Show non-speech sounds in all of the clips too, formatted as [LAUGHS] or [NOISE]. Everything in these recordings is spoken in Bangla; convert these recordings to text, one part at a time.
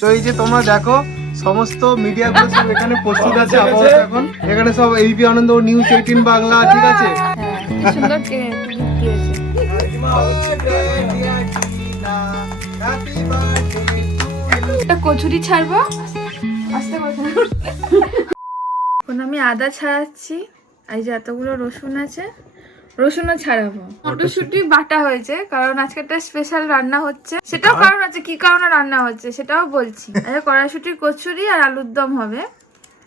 তো এই যে তোমরা দেখো সমস্ত মিডিয়াগুলো সব এখানে প্রস্তুত আছে আপাতত এখন। এখানে সব ABP Ananda news eighteen Bangla ঠিক আছে? হ্যাঁ কচুরি ছাড়বো? আস্তে এখন আমি আদা ছাড়াচ্ছি এই যে এতগুলো রসুন আছে। রসুনও ছাড়াবো। মটরশুটি। বাটা হয়েছে কারণ আজকে একটা স্পেশাল রান্না হচ্ছে। সেটাও কারণ আছে কি কারণে রান্না হচ্ছে সেটাও বলছি। কড়াইশুটির কচুরি আর আলুর দম হবে।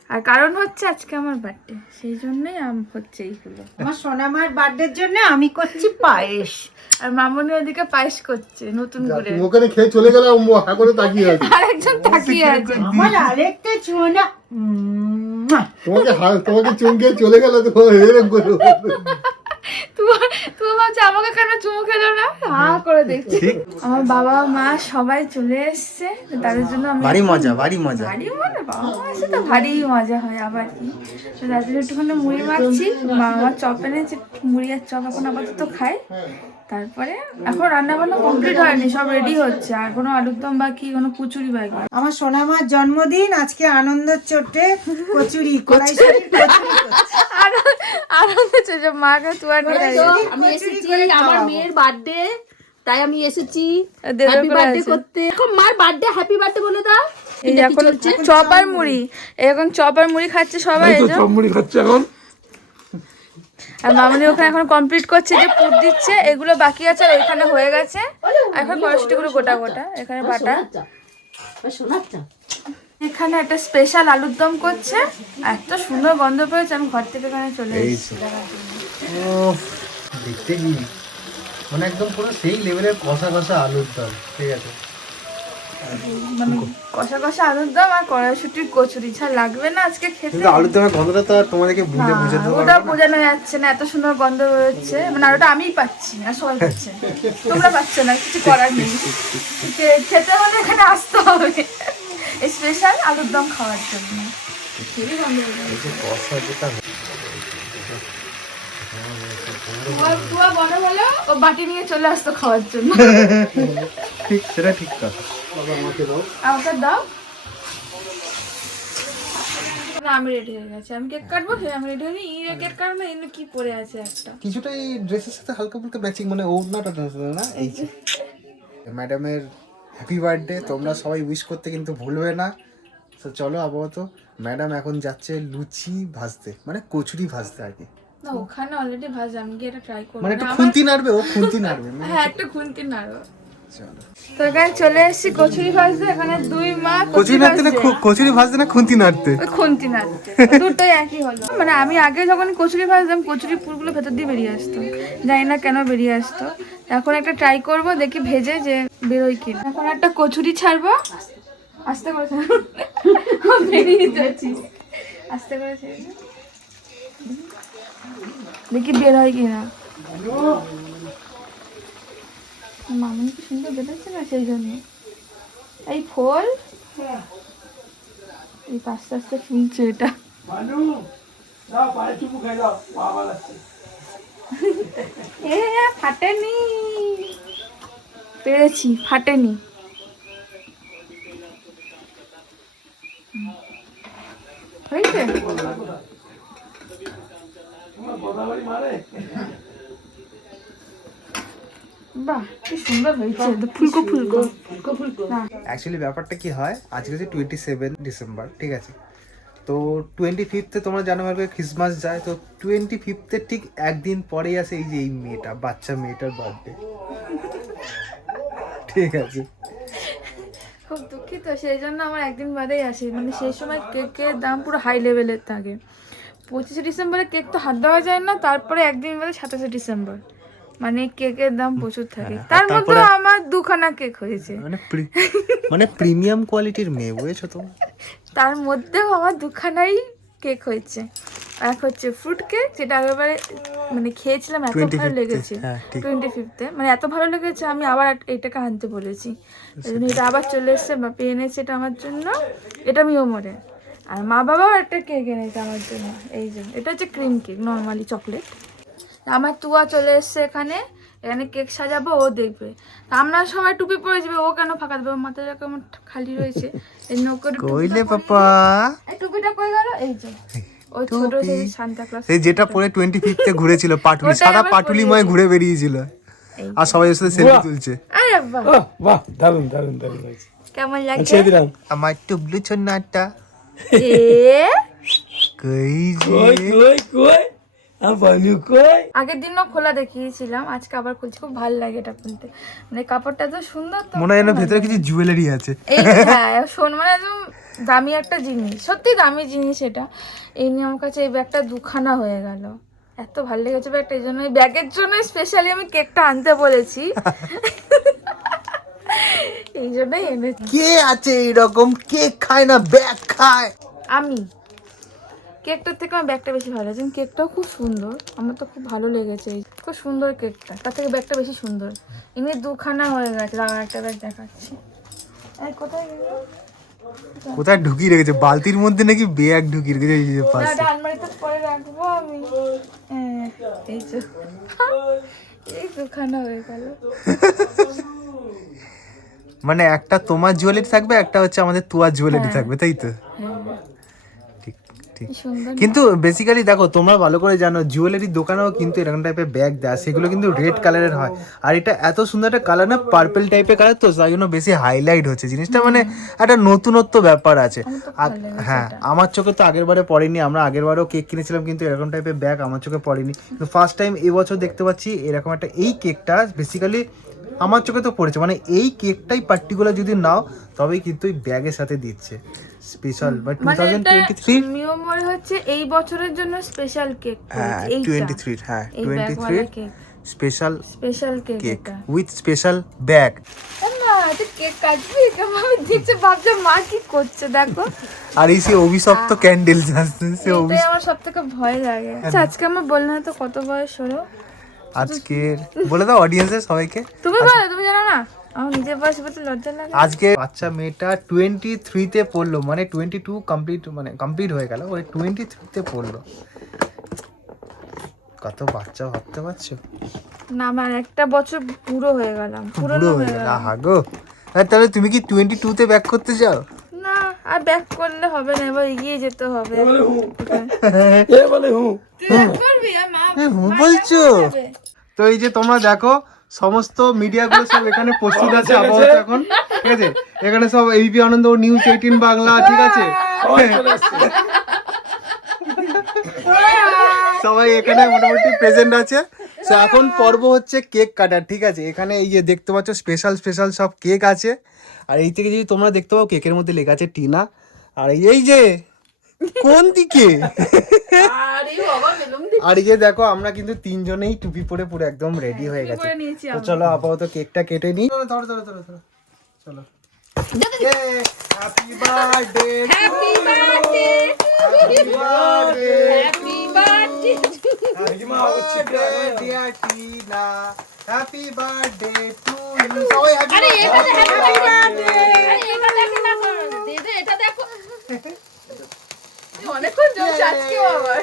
আর কারণ হচ্ছে আজকে আমার বার্থডে সেই জন্যই আম- হচ্ছে এইগুলো। আমার সোনামার বার্থডের জন্য আমি করছি পায়েস। আর মামনি ওদিকে পায়েস করছে নতুন করে। ওখানে খেয়ে চলে গেলে হা করে তাকিয়ে আছে। [LAUGHS] আর একজন তাকিয়ে আছে। আমার আরেকটা উম, তোমাকে তোমাকে চমকে চলে গেলে তো এরকম করে আমাকে কেন চুমু খেলো না? হা করে দেখছি। আমার বাবা মা সবাই চলে এসছে তাদের জন্য আমি ভারী মজা ভারী মজা। ভারী মজা? বাবা মা এসে তো ভারী মজা হয় আবার কি। তো তার একটুখানি মুড়ি মাখছি। মা চপ এনেছে মুড়ি আর চপ এখন আপাতত খাই তারপরে এখন রান্না বান্না কমপ্লিট হয়নি সব রেডি হচ্ছে আর কোনো আলুর দম বাকি কোনো কুচুরি বাকি। আমার সোনামার জন্মদিন আজকে আনন্দ চোটে কচুরি আর হচ্ছে যে। আমি এসেছি আমার মেয়ের বার্থডে তাই আমি এসেছি। হ্যাপি বার্থডে করতে। এখন মার বার্থডে হ্যাপি বার্থডে বলে দাও। এই যে এখন চপ আর মুড়ি এখন চপ আর মুড়ি খাচ্ছে সবাই যে। মুড়ি খাচ্ছে এখন। আর মামনি ওখানে এখন কমপ্লিট করছে যে পুর দিচ্ছে এগুলো বাকি আছে আর এখানে হয়ে গেছে। এখন কড়াইশুটিগুলো গোটা গোটা এখানে বাটা। এখানে একটা স্পেশাল আলুর দম করছে এত সুন্দর গন্ধ পেয়েছে আমি ঘর থেকে এখানে চলে এসেছি। দেখতে কি মানে একদম পুরো সেই লেভেলের কষা কষা আলুর দম ঠিক আছে। মানে কষা কষা আলুর দম আর কড়াইশুটির কচুরি যা লাগবে না আজকে খেতে। কিন্তু আলুর দমের গন্ধটা তো আর তোমাদেরকে বুঝে না, বুঝাতে ওটা বোঝানো যাচ্ছে না এত সুন্দর গন্ধ বেরোচ্ছে। মানে আর ওটা আমিই পাচ্ছি আর সবাই পাচ্ছে তোমরা পাচ্ছ না কিছু করার নেই। খেতে হলে এখানে আসতে হবে। স্পেশাল আলুর দম খাওয়ার জন্য। হেবি গন্ধ বড় হলো ও বাটি নিয়ে চলে আসতো খাওয়ার জন্য। [LAUGHS] ঠিক সেটা ঠিক কথা। আমাকে দাও। না আমি রেডি হয়ে গেছি। আমি কেক কাটবো? সে আমি রেডি হয়ে ইয়ে কেক কাটবো না এমনি কি পরে আছে একটা? কিছুটা এই ড্রেসের সাথে হালকা ফুলকা ম্যাচিং মানে ওড়নাটা না? এই যে। ম্যাডামের হ্যাপি বার্থডে তোমরা সবাই উইশ করতে কিন্তু ভুলবে না। তো চলো আপাতত ম্যাডাম এখন যাচ্ছে লুচি ভাজতে মানে কচুরি ভাজতে আর কি। না ওখানে অলরেডি ভাজা আমি এটা ট্রাই করব মানে একটু খুন্তি নাড়বে ও খুন্তি নাড়বে মানে হ্যাঁ একটু খুন্তি নাড়ো চলো তো এখানে চলে এসেছি কচুরি ভাজতে এখানে দুই মা কচুরি নাড়তে না কচুরি ভাজতে না খুন্তি নাড়তে? খুন্তি নাড়তে। দুটোই একই হলো। মানে আমি আগে যখন কচুরি ভাজতাম কচুরি পুরগুলো ভেতর দিয়ে বেরিয়ে আসতো। জানি না কেন বেরিয়ে আসতো। এখন একটা ট্রাই করব দেখি ভেজে যে বেরোয় কি এখন একটা কচুরি ছাড়বো। আস্তে করে বেরিয়ে যাচ্ছি। আস্তে করে দেখি বের হয় কিনা। মামনি কি সুন্দর বেরোচ্ছে না সেই জন্য? এই ফল? এই আস্তে আস্তে ফুলছে এটা। এ ফাটেনি। পেরেছি ফাটেনি। হয়েছে? বাহ কি সুন্দর হয়েছে। ফুলকো ফুলকো। না। অ্যাকচুয়ালি ব্যাপারটা কি হয় আজকে হচ্ছে টোয়েন্টি সেভেন ডিসেম্বর ঠিক আছে? তো টোয়েন্টি ফিফথে তোমরা জানো করে ক্রিসমাস যায় তো টোয়েন্টি ফিফথে ঠিক একদিন পরেই আসে এই যে এই মেয়েটা বাচ্চা মেয়েটার বার্থডে ঠিক আছে? খুব দুঃখিত সেই জন্য আমার একদিন বাদেই আসে। মানে সেই সময় কেকের দাম পুরো হাই লেভেলের থাকে। পঁচিশে ডিসেম্বরে কেক তো হাত দেওয়া যায় না তারপরে একদিন বাদে সাতাশে ডিসেম্বর মানে কেকের দাম প্রচুর থাকে। তার মধ্যে আমার দুখানা কেক হয়েছে। মানে মানে প্রিমিয়াম কোয়ালিটির মেয়ে বুঝেছ তো? তার মধ্যেও আমার দুখানাই কেক হয়েছে। এক হচ্ছে ফ্রুট কেক যেটা আগেবারে মানে খেয়েছিলাম এত ভালো লেগেছে। হ্যাঁ, টোয়েন্টি ফিফথে মানে এত ভালো লেগেছে আমি আবার এটাকে আনতে বলেছি। এটা আবার চলে এসছে বাপি এনেছে এটা আমার জন্য। এটা মিওমোরে আর মা বাবাও একটা কেক এনেছে আমার জন্য। এই যে এটা হচ্ছে ক্রিম কেক নর্মালি চকলেট আমার তুয়া চলে এসছে এখানে। এখানে কেক সাজাবো ও দেখবে। তা আমরা সবাই টুপি পরে যাবে ও কেন ফাঁকা দেবে? মাথাটা কেমন খালি রয়েছে। এই নৌকোর কইলে পাপা? এই টুপিটা কই গেল? এই যে। ওই ছোট সেই সান্তা ক্লাস সেই যেটা পরে টোয়েন্টি ফিফতে ঘুরেছিল পাটুলি। সারা পাটুলিময় ঘুরে বেরিয়েছিল। আর সবাই ওর সাথে সেলফি তুলছে। আরে বাহ। বাহ দারুণ দারুণ দারুণ কেমন লাগছে? আমার টুবলু ছন্নাটা। এ? কই যে? কই কই? আগের দিনও খোলা দেখিয়েছিলাম আজকে আবার খুলছি খুব ভালো লাগে এটা খুলতে। মানে কাপড়টা তো সুন্দর তো মনে হয় যেন ভেতরে কিছু জুয়েলারি আছে। এই হ্যাঁ শোন মানে একদম দামি একটা জিনিস সত্যি দামি জিনিস এটা। এই নিয়ে আমার কাছে এই ব্যাগটা দুখানা হয়ে গেল। এত ভালো লেগেছে ব্যাগটা এই জন্য এই ব্যাগের জন্য স্পেশালি আমি কেকটা আনতে বলেছি। এই জন্যই এনেছি। কে আছে এরকম কেক খায় না ব্যাগ খায়? আমি। কেকটার থেকে আমার ব্যাগটা বেশি ভালো লাগছে কেকটাও খুব সুন্দর আমার তো খুব ভালো লেগেছে এই। খুব সুন্দর কেকটা তার থেকে ব্যাগটা বেশি সুন্দর। এমনি দুখানা হয়ে গেছে দাঁড়া একটা ব্যাগ দেখাচ্ছি। কোথায় গেল? কোথায় ঢুকিয়ে রেখেছে? বালতির মধ্যে নাকি ব্যাগ ঢুকিয়ে রেখেছে এই যে না পাশে? এটা আলমারিতে পরে রাখব আমি। হ্যাঁ, এই যে। এই দুখানা হয়ে গেল। মানে একটা তোমার জুয়েলারি থাকবে একটা হচ্ছে আমাদের তুয়ার জুয়েলারি থাকবে তাই তো? সুন্দর কিন্তু বেসিক্যালি দেখো তোমরা ভালো করে জানো জুয়েলারি দোকানেও কিন্তু এরকম টাইপের ব্যাগ দেয় সেগুলো কিন্তু রেড কালারের হয়। আর এটা এত সুন্দর একটা কালার না পার্পেল টাইপের কালার তো তাই জন্য বেশি হাইলাইট হচ্ছে। জিনিসটা মানে একটা নতুনত্ব ব্যাপার আছে। আর- হ্যাঁ আমার চোখে তো আগের বারে পড়েনি আমরা আগের বারেও কেক কিনেছিলাম কিন্তু এরকম টাইপের ব্যাগ আমার চোখে পড়েনি। কিন্তু ফার্স্ট টাইম এবছর দেখতে পাচ্ছি এরকম একটা এই কেকটা বেসিক্যালি আমার চোখে তো পড়েছে। মানে এই কেকটাই পার্টিকুলার যদি নাও তবেই কিন্তু এই ব্যাগের সাথে দিচ্ছে। স্পেশাল বা টু থাউজেন্ড টোয়েন্টি থ্রি নিয়ম মনে হচ্ছে এই বছরের জন্য স্পেশাল কেক হ্যাঁ টোয়েন্টি থ্রি হ্যাঁ এই twenty three ব্যাগওয়ালা cake special special cake with special bag cake কাটবি? কেমন আমি ভাবছে মা কি করছে? দেখো। আর এই সে অভিশপ্ত ক্যান্ডেল সে আমার সব থেকে ভয় লাগে। আচ্ছা আজকে আমার বললে না তো কত বয়স হলো? আজকের বলে দাও অডিয়েন্সের সবাইকে। তুমি বলো তুমি জানো না? আমার নিজের বয়স বলতে লজ্জা লাগে আজকে বাচ্চা মেয়েটা টোয়েন্টি থ্রিতে পড়ল মানে টোয়েন্টি টু কমপ্লিট মানে কমপ্লিট হয়ে গেল ওই টোয়েন্টি থ্রিতে পড়ল। কত বাচ্চা ভাবতে পারছ? না আমার একটা বছর পুরো হয়ে গেলাম পুরো হয়ে গেল আহা গো। আর তাহলে তুমি কি টোয়েন্টি টুতে ব্যাক করতে চাও? না আর ব্যাক করলে হবে না এবার এগিয়ে যেতে হবে। বলে হু। এ বলে হু। তুই back করবি আর মা হ্যাঁ, হুঁ বলছো। তো এই যে তোমরা দেখো সমস্ত মিডিয়াগুলো সব এখানে প্রস্তুত [LAUGHS] আছে আপাতত এখন ঠিক আছে? এখানে সব ABP Ananda news eighteen Bangla ঠিক আছে? সবাই সবাই এখানে মোটামুটি প্রেজেন্ট আছে। তো এখন পর্ব হচ্ছে কেক কাটার ঠিক আছে? এখানে এই যে দেখতে পাচ্ছ স্পেশাল স্পেশাল সব কেক আছে। আর এই থেকে যদি তোমরা দেখতে পাও কেকের মধ্যে লেখা আছে টিনা। আর এই যে কোন দিকে? আরে এই যে দেখো আমরা কিন্তু তিনজনেই টুপি পরে পুরো একদম রেডি হয়ে গেছে। তো চলো আপাতত কেকটা কেটে নিই। ধরো ধরো ধরো ধরো চলো। Happy birthday happy birthday happy birthday happy birthday dear Tina happy birthday to you সবাই হ্যাপি আরে এটা হ্যাপি বার্থডে আরে এটা দেখো না দিদি এটা দেখো। [LAUGHS] অনেকক্ষণ চলছে আজকেও আবার।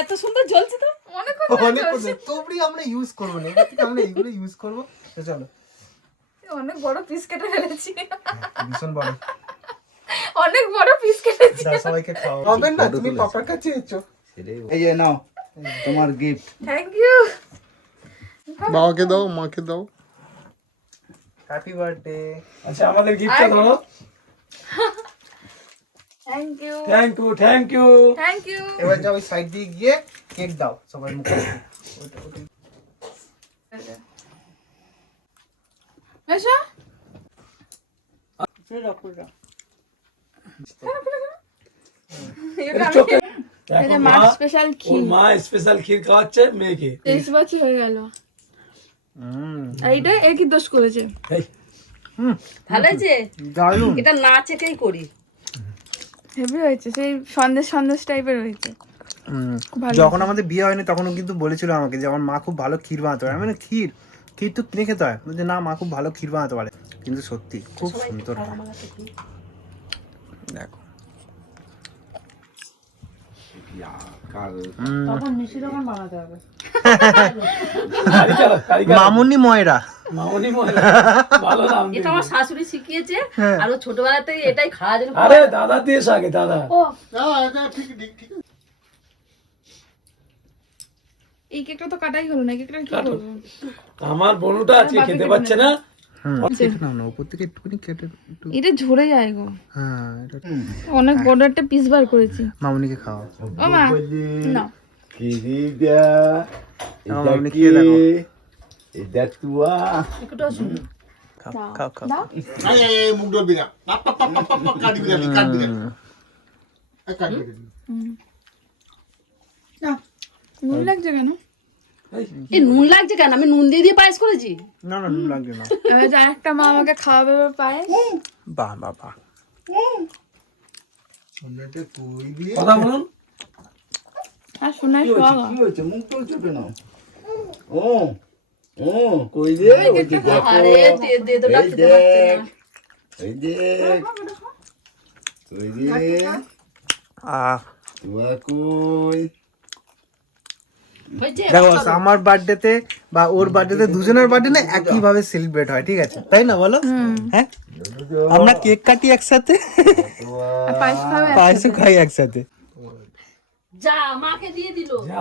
এত সুন্দর জ্বলছে তো। অনেক তোমরি আমরা ইউজ করব না আমরা এইগুলো ইউজ করব। তো চলো। অনেক বড় পিস কেটে ফেলেছি। ভীষণ বড়। অনেক বড় পিস কেটেছি। সবাইকে খাও হবে না তুমি পাপার কাছে এসছো। এই যে নাও তোমার গিফট থ্যাংক ইউ বাবাকে দাও মাকে দাও হ্যাপি বার্থডে আচ্ছা আমাদের গিফটটা ধরো thank you thank you thank you thank you এবার যাও ওই সাইড দিয়ে গিয়ে কেক দাও সবাই মুখে এসো দেখো এটা মা মার স্পেশাল ওর ক্ষীর মা স্পেশাল ক্ষীর খাওয়াচ্ছে মেয়েকে তেইশ বছর হয়ে গেল আর এটা একই দোষ করেছে? ভালো হয়েছে? এটা না চেকেই করি। হেভি হয়েছে সেই সন্দেশ সন্দেশ টাইপের হয়েছে। যখন আমাদের বিয়ে হয়নি তখনও কিন্তু বলেছিল আমাকে যে আমার মা খুব ভালো ক্ষীর বানাতে পারে। বলি, ক্ষীর? ক্ষীর তো কিনে খেতে হয়। বলছে না মা খুব ভালো ক্ষীর বানাতে পারে। কিন্তু সত্যি খুব সুন্দর। দেখো। তখন মিষ্টি দোকান বানাতে হবে। মামুনি ময়রা। মামনি। ভালো নাম এটা আমার শাশুড়ি শিখিয়েছে হ্যাঁ। আর ও ছোটবেলা থেকে এটাই খাওয়া যেন আরে দাদা দিয়েছে আগে দাদা। এই কেকটা তো কাটাই হলো না কেকটা কি। আমার বনুটা আজকে খেতে পাচ্ছে না। এটা ঝরে যায় গো। হ্যাঁ এটা অনেক বড় একটা পিস বার করেছি। মামুনিকে খাওয়া ও মা না মামনি খেয়ে দেখো এটা তুয়া একটু শুনুন খাও খাও খাও আয় আয় আয়, মুখ ডলবি না পাপ, পাপ, পাপ, পাপ, পাপ, পাপ, কাটবি না কাটবি না আয়, কাটবি না নুন লাগছে কেন এই নুন লাগছে কেন আমি নুন দিয়ে দিয়ে পায়েস করেছি না না নুন লাগবে না এবার যে একটা মা আমাকে খাওয়াবে এবার পায়ে বাহ বাহ বাহ তুই দিয়ে কথা বলুন আর শোনাই খাওয়া কি হয়েছে মুখ তুলছো কেন ও ও কই রে ওই যে দেখো আরে দে দে তো ডাকতে পারছে এই দেখ কই রে আহ তুয়া কই দেখো আমার বার্থডেতে বা ওর বার্থডেতে দুজনের বার্থডে না একই ভাবে সেলিব্রেট হয় ঠিক আছে? তাই না বলো? হ্যাঁ? আমরা কেক কাটি একসাথে? পায়েস পায়েসও খাই একসাথে। যা মাকে দিয়ে দিল। যা।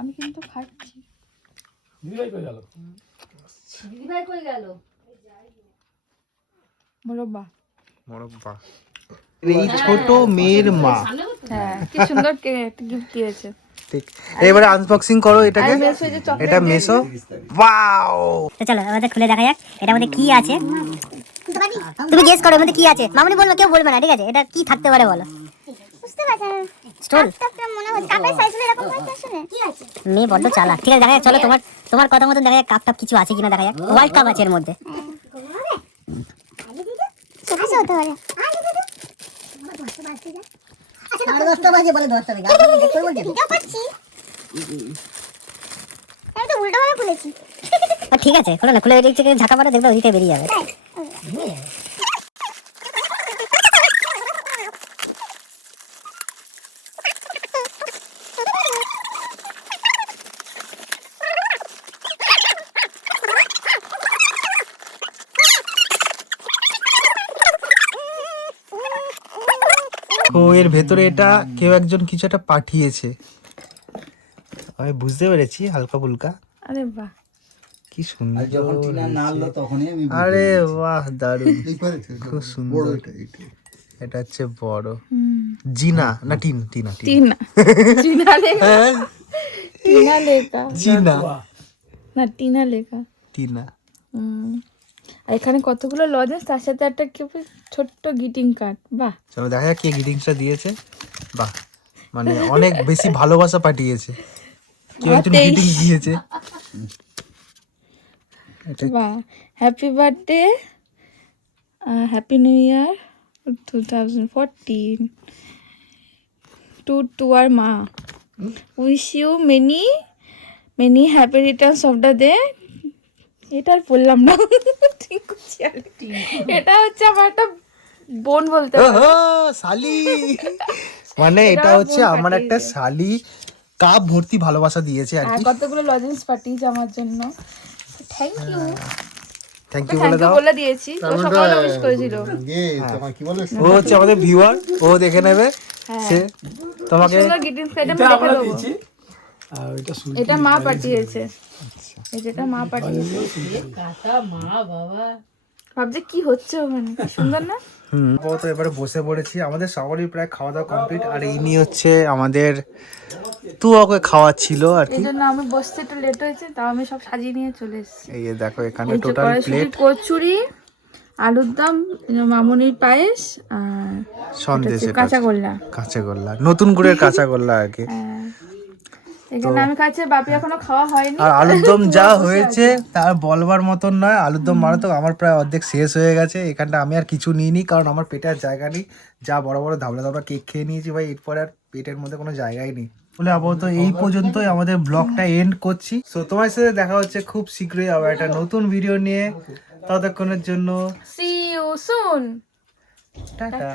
আমি কিন্তু খাচ্ছি। দিদিভাই কই গেল? দিদিভাই কই গেল? মোরব্বা। মরব্বা। এই ছোট মেয়ের মা। হ্যাঁ কি সুন্দর কেক গিফট দিয়েছে। ঠিক। এবারে আনবক্সিং করো এটাকে। এটা মেসো। ওয়াও তো চলো আমাদের খুলে দেখা যাক এটার মধ্যে কি আছে। তুমি গেস করো এর মধ্যে কি আছে। মামনি বলবে কেউ বলবে না ঠিক আছে? এটা কি থাকতে পারে বলো? বুঝতে মনে মেয়ে বড্ড চালাক। ঠিক আছে দেখা যাক চলো তোমার তোমার কথা মতন দেখা যাক কাপ টাপ কিছু আছে কিনা দেখা যাক। ওয়ার্ল্ড কাপ আছে এর মধ্যে। দশটা বাজে বলে দশটা খুলেছি। ঠিক আছে খুলে না খুলে ঝাঁকা পরে দেখবে ওদিকে বেরিয়ে যাবে। তো এর ভেতরে এটা কেউ একজন কিছু একটা পাঠিয়েছে। আমি বুঝতে পেরেছি হালকা ফুলকা। আরে বাহ। কি সুন্দর যখন টিনা নাড়লো তখনই আমি আরে বাহ দারুণ। খুব সুন্দর। এটা হচ্ছে বড়। জিনা না টিন টিনা। টিনা। টিনা লেখা। হ্যাঁ, টিনা লেখা। জিনা। না টিনা লেখা। টিনা। হুম। আর এখানে কতগুলো লজেন্স তার সাথে একটা কি ছোট্ট গ্রিটিং কার্ড বাহ। চলো দেখা যাক কে গ্রিটিংসটা দিয়েছে। বাহ মানে অনেক বেশি ভালোবাসা পাঠিয়েছে। কেউ একজন। গ্রিটিং দিয়েছে? বাহ happy birthday happy new year two thousand fourteen two two আর মা wish you many many happy returns of the day এটা আর বললাম না। ঠিক আছে, এটা হচ্ছে আমার একটা বোন বলতে। শালি। মানে এটা হচ্ছে আমার একটা শালি কাপ ভর্তি ভালোবাসা দিয়েছে আর কি। কতগুলো লজেন্স পাঠিয়েছে আমার জন্য। থ্যাংক ইউ থ্যাংক ইউ বলে দাও। বলে দিয়েছি। ও সকালে উইশ করেছিল। তোমার কি বলে ও হচ্ছে আমাদের ভিউয়ার ও দেখে নেবে। সে তোমাকে সুন্দর কার্ড আমি দেবো। আর এটা মা পাঠিয়েছে। এই যেটা মা পাঠিয়েছে। মা বাবা। ভাবছে কি হচ্ছে ওখানে? সুন্দর না? হুম তো এবারে বসে পড়েছি। আমাদের সবারই প্রায় খাওয়া দাওয়া কমপ্লিট আর ইনি হচ্ছে আমাদের তু ওকে খাওয়াচ্ছিল আর এই কি। জন্য আমি বসতে একটু লেট হয়েছে তাও আমি সব সাজিয়ে নিয়ে চলে এসেছি। এই যে দেখো এখানে টোটাল প্লেট কচুরি আলুর দম মামুনির পায়েস আর সন্দেশ হচ্ছে এটা কাঁচা গোল্লা। কাঁচা গোল্লা। নতুন গুড়ের কাঁচা গোল্লা আর কি হ্যাঁ। এখানে আমি খাচ্ছি বাপি এখনও খাওয়া হয়নি আর আলুর দম [LAUGHS] যা হয়েছে তার বলবার মতন নয় আলুর দম মারাত্মক। আমার প্রায় অর্ধেক শেষ হয়ে গেছে এখানটা আমি আর কিছু নিইনি কারণ আমার পেটে আর জায়গা নেই। যা বড় বড় ধাবলা ধাবলা কেক খেয়ে নিয়েছি ভাই এরপর আর পেটের মধ্যে কোনো জায়গাই নেই। বলে আপাতত এই পর্যন্তই আমাদের ব্লগটা এন্ড করছি। সো তোমার সাথে দেখা হচ্ছে খুব শীঘ্রই আবার একটা নতুন ভিডিও নিয়ে। ততক্ষণের জন্য সি ইউ সুন টাটা।